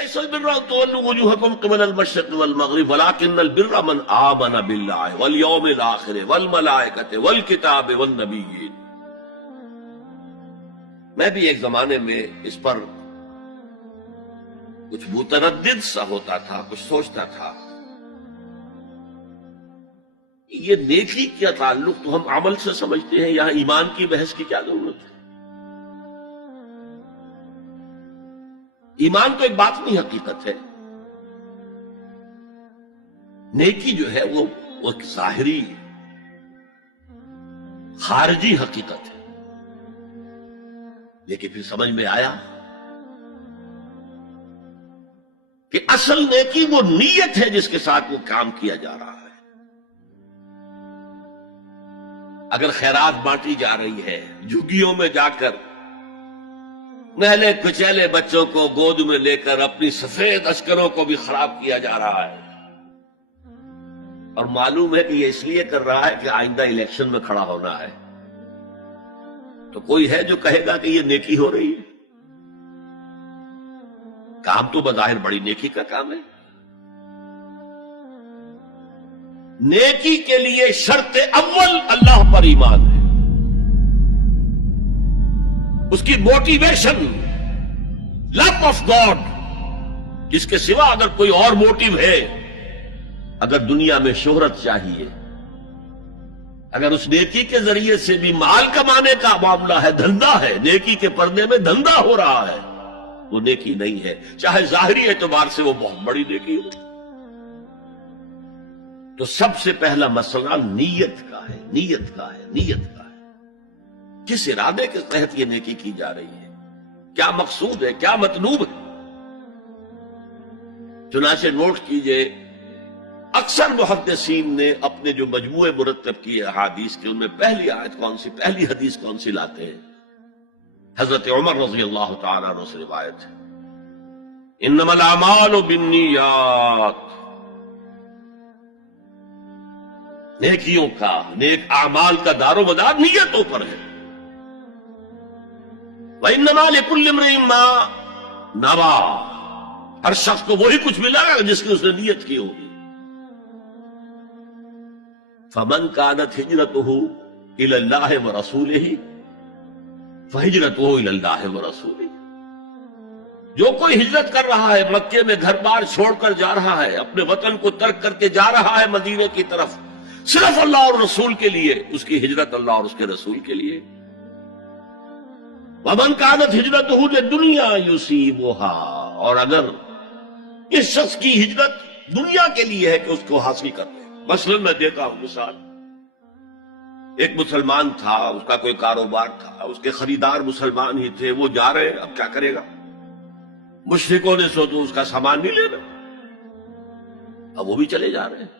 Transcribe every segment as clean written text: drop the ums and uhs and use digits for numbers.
ليس البر أن تولوا وجوهكم قبل المشرق والمغرب ولكن البر من آمن بالله واليوم الآخر والملائكة والكتاب والنبيين. میں بھی ایک زمانے میں اس پر کچھ متردد سا ہوتا تھا، کچھ سوچتا تھا یہ نیکی کا تعلق تو ہم عمل سے سمجھتے ہیں، یہاں ایمان کی بحث کی کیا ضرورت ہے؟ ایمان تو ایک باطنی حقیقت ہے، نیکی جو ہے وہ ایک ظاہری خارجی حقیقت ہے. لیکن پھر سمجھ میں آیا کہ اصل نیکی وہ نیت ہے جس کے ساتھ وہ کام کیا جا رہا ہے. اگر خیرات بانٹی جا رہی ہے، جھگیوں میں جا کر نہلے کچیلے بچوں کو گود میں لے کر اپنی سفید اشکروں کو بھی خراب کیا جا رہا ہے، اور معلوم ہے کہ یہ اس لیے کر رہا ہے کہ آئندہ الیکشن میں کھڑا ہونا ہے، تو کوئی ہے جو کہے گا کہ یہ نیکی ہو رہی ہے؟ کام تو بظاہر بڑی نیکی کا کام ہے. نیکی کے لیے شرط اول اللہ پر ایمان ہے، اس کی موٹیویشن لو آف گاڈ، جس کے سوا اگر کوئی اور موٹیو ہے، اگر دنیا میں شہرت چاہیے، اگر اس نیکی کے ذریعے سے بھی مال کمانے کا معاملہ ہے، دھندا ہے، نیکی کے پردے میں دھندا ہو رہا ہے، وہ نیکی نہیں ہے، چاہے ظاہری اعتبار سے وہ بہت بڑی نیکی ہو. تو سب سے پہلا مسئلہ نیت کا ہے، نیت کا ہے، نیت کا ہے. کس ارادے کے تحت یہ نیکی کی جا رہی ہے، کیا مقصود ہے، کیا مطلوب ہے. چنانچہ نوٹ کیجئے، اکثر محدثین نے اپنے جو مجموعے مرتب کیے احادیث کے، ان میں پہلی آیت کون سی، پہلی حدیث کون سی لاتے ہیں؟ حضرت عمر رضی اللہ تعالیٰ عنہ سے روایت ہے، انما الاعمال بالنیات، نیکیوں کا، نیک اعمال کا دار و مدار نیتوں پر ہے. وانما لکل امرئ ما نوى، ہر شخص کو وہی کچھ ملا گا جس کی اس نے نیت کی ہوگی. فمن كانت ہجرته الى اللہ ورسولہ فہجرته الى اللہ ورسولہ، جو کوئی ہجرت کر رہا ہے، مکے میں گھر بار چھوڑ کر جا رہا ہے، اپنے وطن کو ترک کر کے جا رہا ہے مدینے کی طرف، صرف اللہ اور رسول کے لیے، اس کی ہجرت اللہ اور اس کے رسول کے لیے. ومن كانت ہجرته للدنیا يصيبها، اور اگر اس شخص کی ہجرت دنیا کے لیے ہے کہ اس کو حاصل کر لے. مثلا میں دیتا ہوں مثال، ایک مسلمان تھا، اس کا کوئی کاروبار تھا، اس کے خریدار مسلمان ہی تھے، وہ جا رہے، اب کیا کرے گا؟ مشرکوں نے سو تو اس کا سامان نہیں لینا، اب وہ بھی چلے جا رہے ہیں.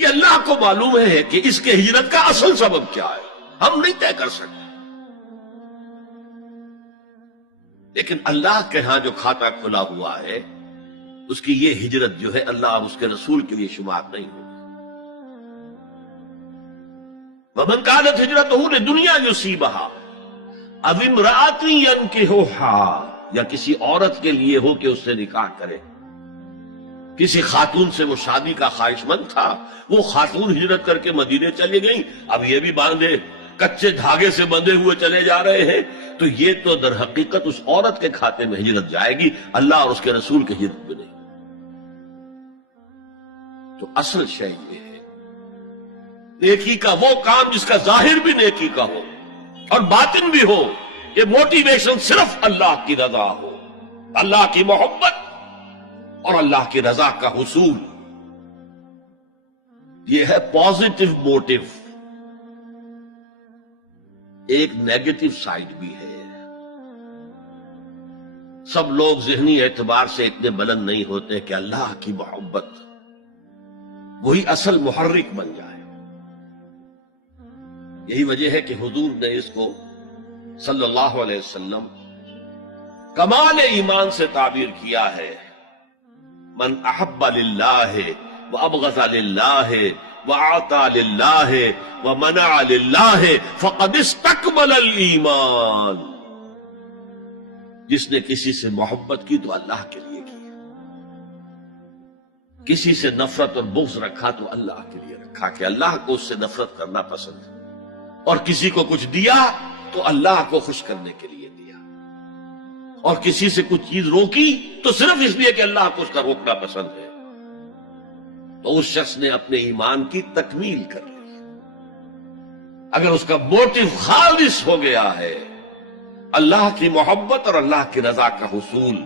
یہ اللہ کو معلوم ہے کہ اس کے ہجرت کا اصل سبب کیا ہے، ہم نہیں طے کر سکتے. لیکن اللہ کے ہاں جو کھاتا کھلا ہوا ہے، اس کی یہ ہجرت جو ہے اللہ اور اس کے رسول کے لیے شمار نہیں ہوگی. وَمَنْ كَانَتْ هِجْرَتُهُ لِدُنْيَا يُصِيبَهَا أَوْ امْرَأَةٍ يَنكِحُهَا، یا کسی عورت کے لیے ہو کہ اس سے نکاح کرے. کسی خاتون سے وہ شادی کا خواہش مند تھا، وہ خاتون ہجرت کر کے مدینے چلی گئی، اب یہ بھی باندھے کچے دھاگے سے بندھے ہوئے چلے جا رہے ہیں، تو یہ تو در حقیقت اس عورت کے کھاتے میں ہجرت جائے گی، اللہ اور اس کے رسول کی ہجرت میں نہیں. تو اصل شے یہ ہے، نیکی کا وہ کام جس کا ظاہر بھی نیکی کا ہو اور باطن بھی ہو، کہ موٹیویشن صرف اللہ کی رضا ہو، اللہ کی محبت اور اللہ کی رضا کا حصول. یہ ہے پازیٹو موٹیو. ایک نیگیٹو سائیڈ بھی ہے. سب لوگ ذہنی اعتبار سے اتنے بلند نہیں ہوتے کہ اللہ کی محبت وہی اصل محرک بن جائے. یہی وجہ ہے کہ حضور نے اس کو صلی اللہ علیہ وسلم کمال ایمان سے تعبیر کیا ہے، من احب للہ وابغض للہ وعطا للہ ومنع للہ فقد استکمل الایمان. جس نے کسی سے محبت کی تو اللہ کے لیے کی، کسی سے نفرت اور بغض رکھا تو اللہ کے لیے رکھا کہ اللہ کو اس سے نفرت کرنا پسند ہے، اور کسی کو کچھ دیا تو اللہ کو خوش کرنے کے لیے دیا، اور کسی سے کچھ چیز روکی تو صرف اس لیے کہ اللہ کو اس کا روکنا پسند ہے، تو اس شخص نے اپنے ایمان کی تکمیل کر لی۔ اگر اس کا موٹو خالص ہو گیا ہے اللہ کی محبت اور اللہ کی رضا کا حصول،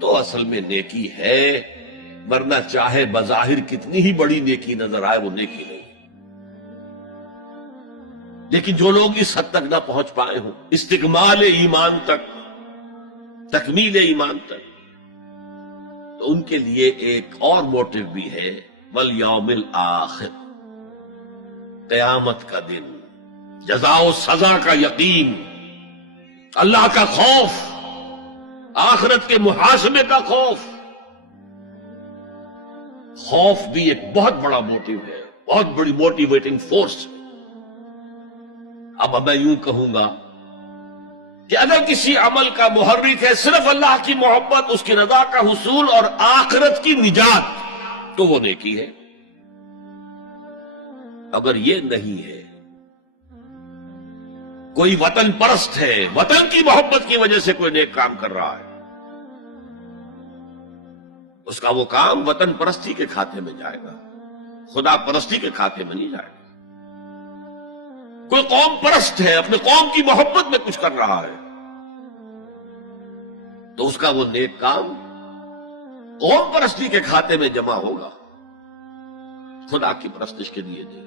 تو اصل میں نیکی ہے، ورنہ چاہے بظاہر کتنی ہی بڑی نیکی نظر آئے وہ نیکی نہیں۔ لیکن جو لوگ اس حد تک نہ پہنچ پائے ہوں، استکمال ایمان تک، تکمیل ایمان تک، تو ان کے لیے ایک اور موٹو بھی ہے، والیوم الآخر، قیامت کا دن، جزا و سزا کا یقین، اللہ کا خوف، آخرت کے محاسبے کا خوف۔ خوف بھی ایک بہت بڑا موٹو ہے، بہت بڑی موٹیویٹنگ فورس۔ اب میں یوں کہوں گا کہ اگر کسی عمل کا محرک ہے صرف اللہ کی محبت، اس کی رضا کا حصول اور آخرت کی نجات، تو وہ نیکی ہے۔ اگر یہ نہیں ہے، کوئی وطن پرست ہے، وطن کی محبت کی وجہ سے کوئی نیک کام کر رہا ہے، اس کا وہ کام وطن پرستی کے کھاتے میں جائے گا، خدا پرستی کے کھاتے میں نہیں جائے گا۔ کوئی قوم پرست ہے، اپنے قوم کی محبت میں کچھ کر رہا ہے، تو اس کا وہ نیک کام قوم پرستی کے کھاتے میں جمع ہوگا، خدا کی پرستش کے لیے دے۔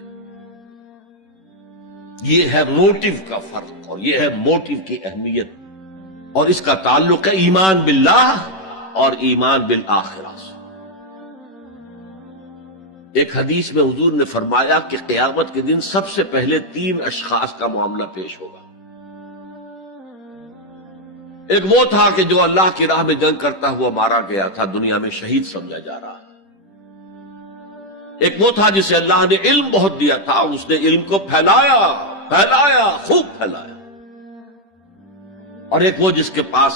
یہ ہے موٹو کا فرق، اور یہ ہے موٹو کی اہمیت، اور اس کا تعلق ہے ایمان باللہ اور ایمان بالآخرہ سے۔ ایک حدیث میں حضور نے فرمایا کہ قیامت کے دن سب سے پہلے 3 اشخاص کا معاملہ پیش ہوگا۔ ایک وہ تھا کہ جو اللہ کی راہ میں جنگ کرتا ہوا مارا گیا تھا، دنیا میں شہید سمجھا جا رہا ہے۔ ایک وہ تھا جسے اللہ نے علم بہت دیا تھا، اس نے علم کو پھیلایا، خوب پھیلایا۔ اور ایک وہ جس کے پاس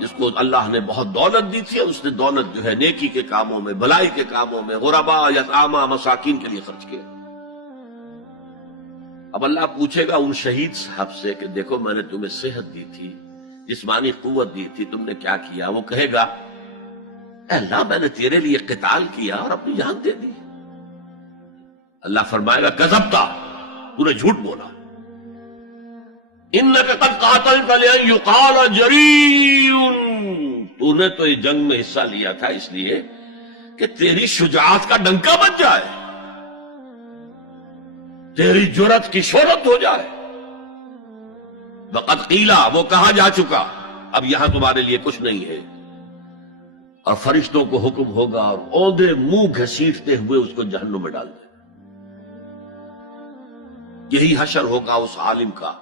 جس کو اللہ نے بہت دولت دی تھی، اور اس نے دولت جو ہے نیکی کے کاموں میں، بھلائی کے کاموں میں، غربا، یتاما، مساکین کے لیے خرچ کیا۔ اب اللہ پوچھے گا ان شہید صاحب سے کہ دیکھو میں نے تمہیں صحت دی تھی، جسمانی قوت دی تھی، تم نے کیا کیا؟ وہ کہے گا اے اللہ میں نے تیرے لیے قتال کیا اور اپنی جان دے دی۔ اللہ فرمائے گا کذبتا، تو نے جھوٹ بولا، انک قد قاتلت لأن یقال جریء، تو نے تو اس جنگ میں حصہ لیا تھا اس لیے کہ تیری شجاعت کا ڈنکا بج جائے، تیری جرأت کی شہرت ہو جائے۔ وقد قیلا، وہ کہا جا چکا، اب یہاں تمہارے لیے کچھ نہیں ہے۔ اور فرشتوں کو حکم ہوگا اور اوندے منہ گھسیٹتے ہوئے اس کو جہنم میں ڈال دیں۔ یہی حشر ہوگا اس عالم کا،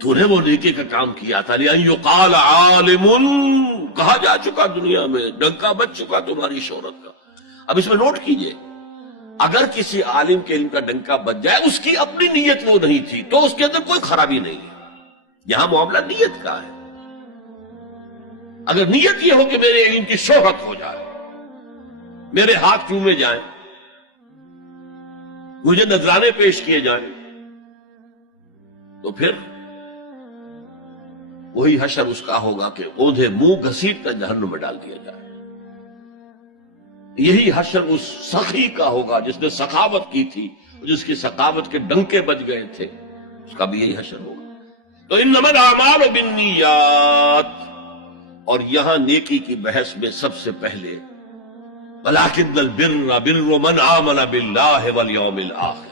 تو نے وہ نیکی کا کام کیا تھا، لأن یقال عالم، کہا جا چکا دنیا میں، ڈنکا بج چکا تمہاری شہرت کا۔ اب اس میں نوٹ کیجئے، اگر کسی عالم کے علم کا ڈنکا بج جائے، اس کی اپنی نیت وہ نہیں تھی تو اس کے اندر کوئی خرابی نہیں ہے۔ یہاں معاملہ نیت کا ہے۔ اگر نیت یہ ہو کہ میرے علم کی شہرت ہو جائے، میرے ہاتھ چومے جائیں، مجھے نذرانے پیش کیے جائیں، تو پھر وہی حشر اس کا ہوگا کہ اوندھے منہ گھسیٹ کر جہنم میں ڈال دیا جائے۔ یہی حشر اس سخی کا ہوگا جس نے سخاوت کی تھی، جس کی سخاوت کے ڈنکے بج گئے تھے، اس کا بھی یہی حشر ہوگا۔ تو انما الاعمال بالنیات، اور یہاں نیکی کی بحث میں سب سے پہلے وَلَٰكِنَّ الْبِرَّ بِرُّ مَنْ آمَنَ بِاللَّهِ وَالْيَوْمِ الْآخِرِ،